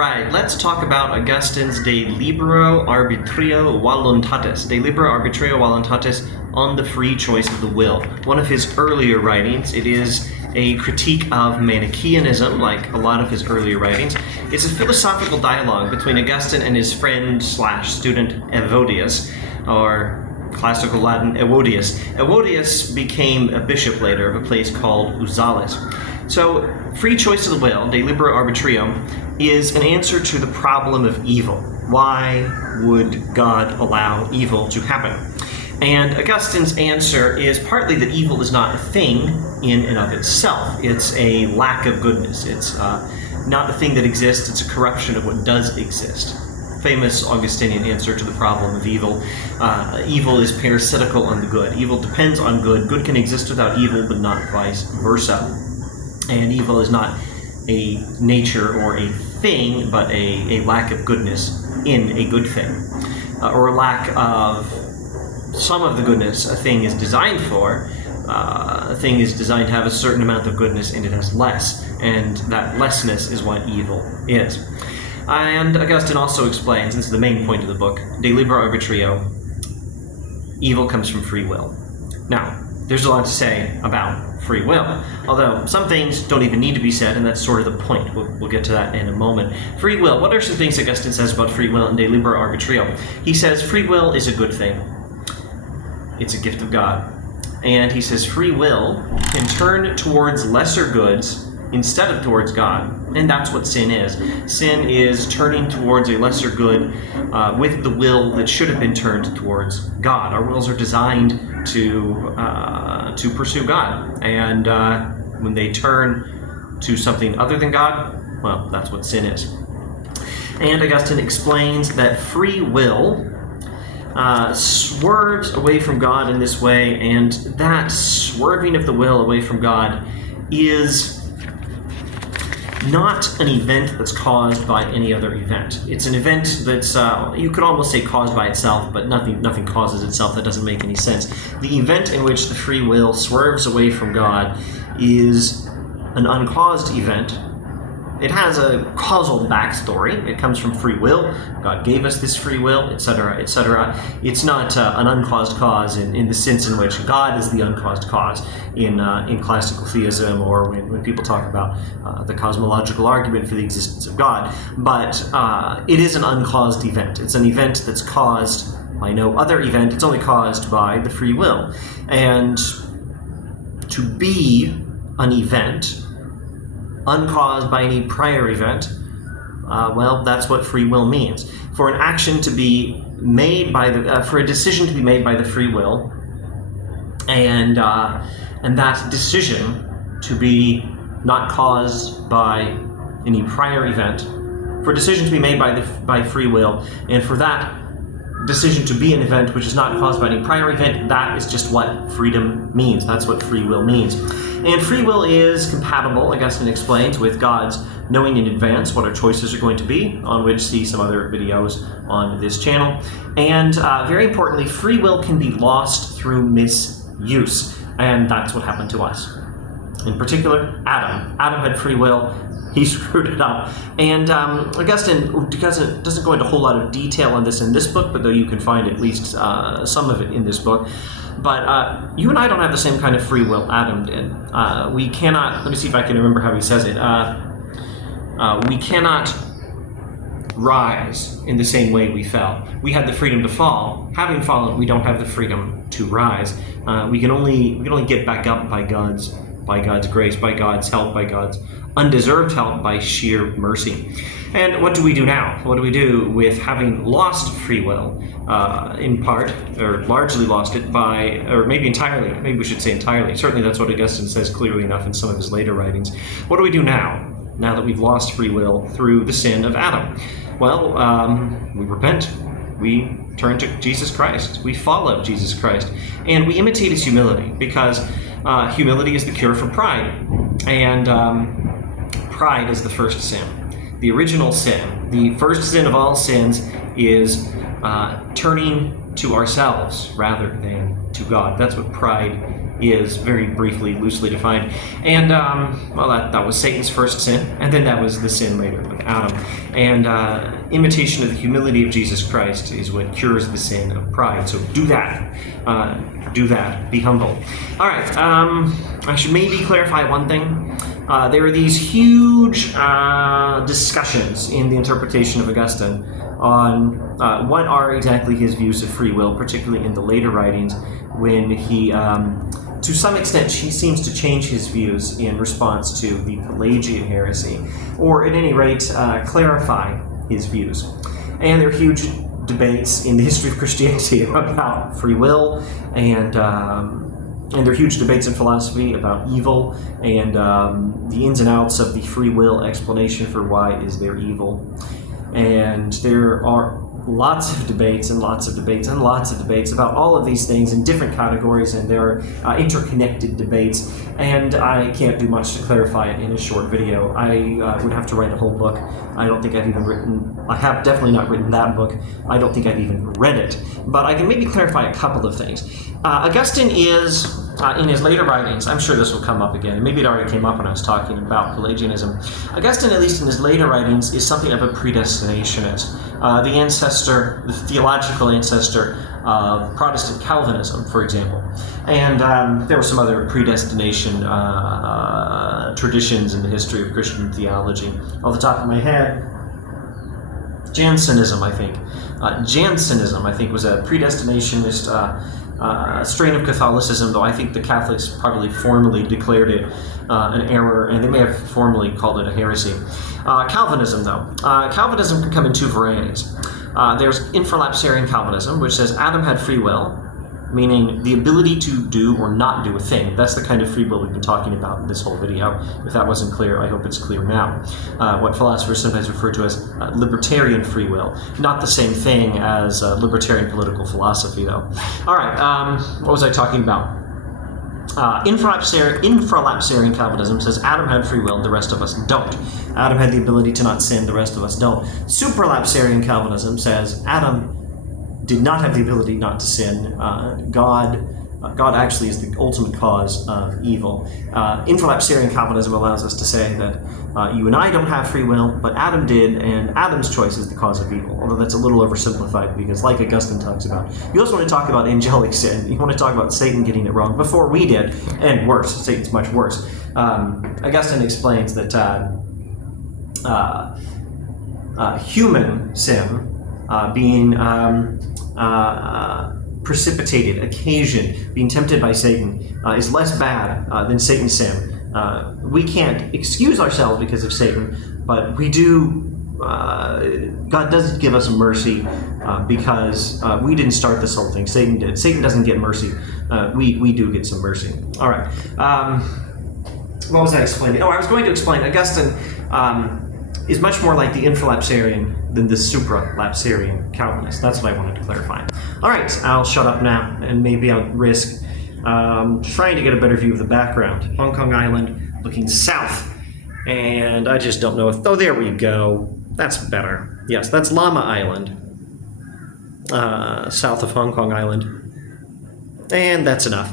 right, let's talk about Augustine's De Libero Arbitrio Voluntatis. De Libero Arbitrio Voluntatis on the free choice of the will. One of his earlier writings. It is a critique of Manichaeanism, like a lot of his earlier writings. It's a philosophical dialogue between Augustine and his friend/student Evodius, or classical Latin Evodius. Evodius became a bishop later of a place called Uzalis. So, free choice of the will, De Libero Arbitrio, is an answer to the problem of evil. Why would God allow evil to happen? And Augustine's answer is partly that evil is not a thing in and of itself. It's a lack of goodness. It's not a thing that exists, it's a corruption of what does exist. Famous Augustinian answer to the problem of evil. Evil is parasitical on the good. Evil depends on good. Good can exist without evil, but not vice versa. And evil is not a nature or a thing, but a lack of goodness in a good thing. Or a lack of some of the goodness a thing is designed for. A thing is designed to have a certain amount of goodness and it has less. And that lessness is what evil is. And Augustine also explains, this is the main point of the book, De Libero Arbitrio, evil comes from free will. Now, there's a lot to say about free will, although some things don't even need to be said, and that's sort of the point. We'll get to that in a moment. Free will. What are some things Augustine says about free will in De Libero Arbitrio? He says free will is a good thing. It's a gift of God. And he says free will can turn towards lesser goods instead of towards God. And that's what sin is. Sin is turning towards a lesser good with the will that should have been turned towards God. Our wills are designed to pursue God. And when they turn to something other than God, well, that's what sin is. And Augustine explains that free will swerves away from God in this way, and that swerving of the will away from God is not an event that's caused by any other event. It's an event that's, you could almost say caused by itself, but nothing causes itself. That doesn't make any sense. The event in which the free will swerves away from God is an uncaused event. It has a causal backstory. It comes from free will. God gave us this free will, etc., etc. It's not an uncaused cause in the sense in which God is the uncaused cause in classical theism, or when people talk about the cosmological argument for the existence of God. But it is an uncaused event. It's an event that's caused by no other event. It's only caused by the free will. And to be an event uncaused by any prior event, well, that's what free will means. For an action to be made by for a decision to be made by the free will, and that decision to be not caused by any prior event, for a decision to be made by free will, and for that decision to be an event which is not caused by any prior event, that is just what freedom means. That's what free will means. And free will is compatible, Augustine explains, with God's knowing in advance what our choices are going to be, on which see some other videos on this channel. And very importantly, free will can be lost through misuse. And that's what happened to us. In particular, Adam. Adam had free will. He screwed it up. And Augustine doesn't go into a whole lot of detail on this in this book, but though you can find at least some of it in this book. But you and I don't have the same kind of free will Adam did. We cannot, let me see if I can remember how he says it. We cannot rise in the same way we fell. We had the freedom to fall. Having fallen, we don't have the freedom to rise. We can only get back up by God's grace, by God's help, by God's undeserved help, by sheer mercy. And what do we do now? What do we do with having lost free will, in part, or largely lost it by, or maybe entirely, maybe we should say entirely. Certainly that's what Augustine says clearly enough in some of his later writings. What do we do now that we've lost free will through the sin of Adam? Well, we repent. We turn to Jesus Christ. We follow Jesus Christ. And we imitate his humility, because humility is the cure for pride. And pride is the first sin. The original sin, the first sin of all sins, is turning to ourselves rather than to God. That's what pride is very briefly, loosely defined. And, well, that was Satan's first sin, and then that was the sin later with Adam. And imitation of the humility of Jesus Christ is what cures the sin of pride. So do that. Be humble. All right, I should maybe clarify one thing. There are these huge discussions in the interpretation of Augustine on what are exactly his views of free will, particularly in the later writings, when he, to some extent, he seems to change his views in response to the Pelagian heresy, or at any rate, clarify his views. And there are huge debates in the history of Christianity about free will, and there are huge debates in philosophy about evil and the ins and outs of the free will explanation for why is there evil. And there are lots of debates and lots of debates and lots of debates about all of these things in different categories, and there are interconnected debates, and I can't do much to clarify it in a short video. I would have to write a whole book. I don't think I've even written, I have definitely not written that book. I don't think I've even read it, but I can maybe clarify a couple of things. Augustine is, in his later writings, I'm sure this will come up again, and maybe it already came up when I was talking about Pelagianism. Augustine, at least in his later writings, is something of a predestinationist. The ancestor, the theological ancestor of Protestant Calvinism, for example. And there were some other predestination traditions in the history of Christian theology. Off the top of my head, Jansenism, I think. Jansenism, I think, was a predestinationist strain of Catholicism, though I think the Catholics probably formally declared it an error, and they may have formally called it a heresy. Calvinism, though. Calvinism can come in two varieties. There's infralapsarian Calvinism, which says Adam had free will, meaning the ability to do or not do a thing. That's the kind of free will we've been talking about in this whole video. If that wasn't clear, I hope it's clear now. What philosophers sometimes refer to as libertarian free will. Not the same thing as libertarian political philosophy, though. All right, what was I talking about? Infralapsarian Calvinism says Adam had free will, the rest of us don't. Adam had the ability to not sin, the rest of us don't. Supralapsarian Calvinism says Adam did not have the ability not to sin. God actually is the ultimate cause of evil. Infralapsarian Calvinism allows us to say that you and I don't have free will, but Adam did, and Adam's choice is the cause of evil. Although that's a little oversimplified, because like Augustine talks about, you also want to talk about angelic sin. You want to talk about Satan getting it wrong before we did, and worse. Satan's much worse. Augustine explains that human sin being precipitated, occasioned, being tempted by Satan is less bad than Satan's sin. We can't excuse ourselves because of Satan, but we do. God does give us mercy because we didn't start this whole thing. Satan did. Satan doesn't get mercy. We do get some mercy. All right. What was I explaining? Oh, I was going to explain Augustine is much more like the infralapsarian than the supralapsarian Calvinist. That's what I wanted to clarify. All right, I'll shut up now, and maybe I'll risk trying to get a better view of the background. Hong Kong Island looking south, and I just don't know if... Oh, there we go. That's better. Yes, that's Llama Island, south of Hong Kong Island. And that's enough.